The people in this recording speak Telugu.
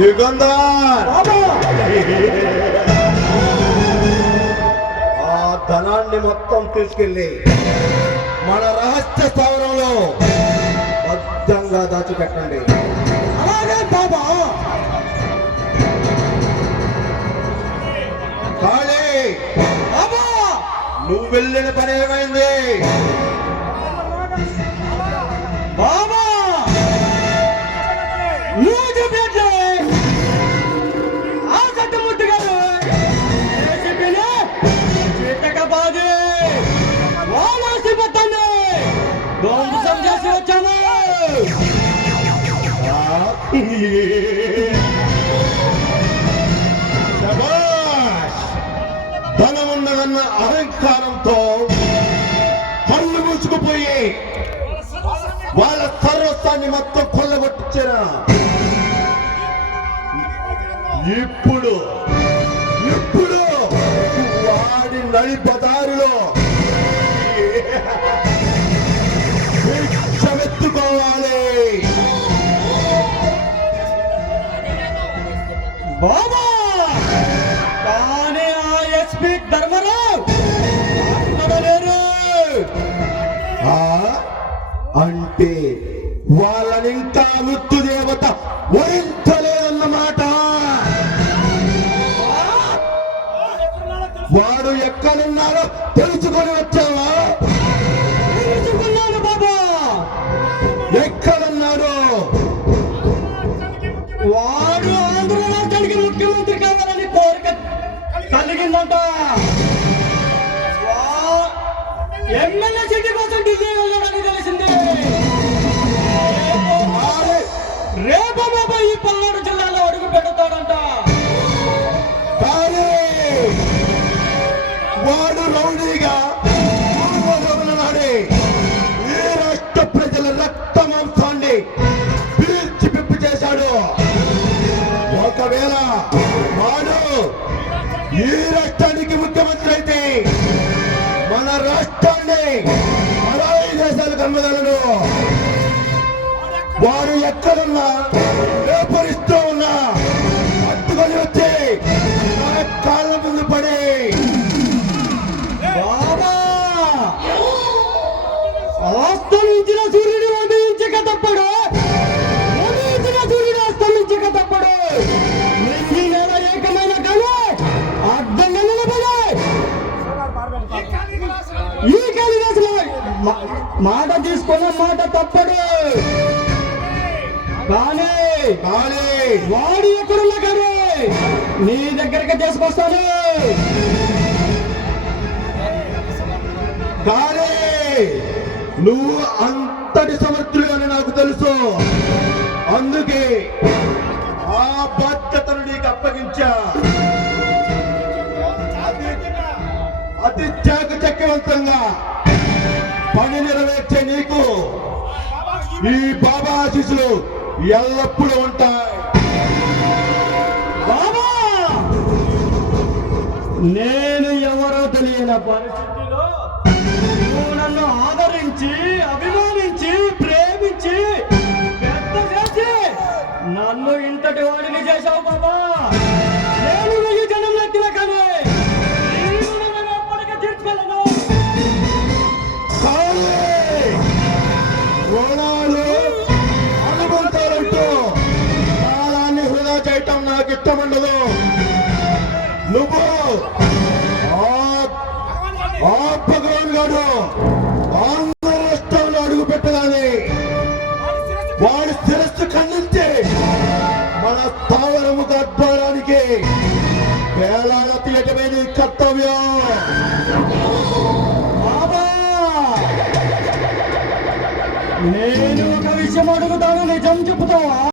యుగంధర్ ఆ ధనాన్ని మొత్తం తీసుకెళ్ళి మన రహస్య స్థావరంలో భద్రంగా దాచిపెట్టండి. అలాగే బాబా. కాళీ బాబా, నువ్వు వెళ్ళిన పని ఏమైంది? బాబా నువ్వు చెప్పినట్లే ఆ కట్టుముట్టు గారు చెప్పిన చిట్టకపాది వాళ్ళ ఆశీర్వద్దాన్ని ధ్వంసం చేసి వచ్చాను. ధనమున్నదన్న అహంకారంతో కళ్ళు మూసుకుపోయి వాళ్ళ సర్వస్వాన్ని మొత్తం కొల్లగొట్టించారా. ఇప్పుడు వాడి నడిపదారిలో భిక్షమెత్తుకోవాలి. బాబా కానీ ఆ ఎస్పీ ధర్మరావు లేరు. అంటే వాళ్ళని ఇంకా మృత్యుదేవత వరించలేదన్నమాట. వాడు ఎక్కడున్నాడో తెలుసుకొని వచ్చావా? తెలుసుకున్నాను బాబా. ఎక్కడున్నాడు? వాడు ఆంధ్ర రాష్ట్రానికి ముఖ్యమంత్రి కావాలని కోరిక కలిగిందంట. ఎమ్మెల్యే సీటు కోసం ఢిల్లీ వెళ్ళడానికి తెలిసింది. రేపు బాబా ఈ పల్నాడు జిల్లాలో అడుగు పెడతాడంట. వాడు రౌడీగా నాడే ఈ రాష్ట్ర ప్రజల రక్త మాంసాన్ని పీల్చి పిప్పి చేశాడు. ఒకవేళ వాడు ఈ రాష్ట్రానికి ముఖ్యమంత్రి అయితే మన రాష్ట్రాన్ని పరాయి దేశాలకు అమ్మగలడు. వారు ఎక్కడున్నా వ్యాపరిస్తూ ఉన్నా పట్టుకొని వచ్చి నా కాళ్ళ ముందు పడి బాబా అస్తమించిన సూర్యుడు ఉదయించక తప్పడు, ఉదయించిన సూర్యుడు అస్తమించక తప్పడు. నింగి నేల ఏకమైన కానీ అర్థం నిలబడే ఈ కాళిదాసులో మాట తీసుకున్న మాట తప్పడు. కానీ వాడు ఎక్కడున్నా కానీ నీ దగ్గరికి తీసుకొస్తాను. కానీ నువ్వు అంతటి సమర్థుడు నాకు తెలుసు. అందుకే ఆ బాధ్యతను నీకు అప్పగించా. అతి చాకచక్యవంతంగా పని నెరవేర్చే నీకు ఈ బాబా ఆశీస్సులు ఎల్లప్పుడూ ఉంటాయి. బాబా నేను ఎవరో తెలియని పరిస్థితిలో నువ్వు నన్ను ఆదరించి అభిమానించి ప్రేమించి పెద్ద చేసి నన్ను ఇంతటి వాడిని చేశావు బాబా. నేను వెయ్యి జనం ఎత్తిన కానీ ఎప్పటికీ తీర్చుకోలేను. రుణాలు అనుబంధాలంటూ కాలాన్ని వృధా చేయటం నాకు ఇష్టం ఉండదు. నువ్వు ఆ భగవాన్ గారు ఆంధ్ర రాష్ట్రంలో అడుగు పెట్టగానే వాడి శిరస్సు ఖండించి మన స్థావరము గర్భానికి వేలాడ తీయటమే నీ కర్తవ్యం. బాబా నేను ఒక విషయం అడుగుతాను, నిజం చెబుతావా?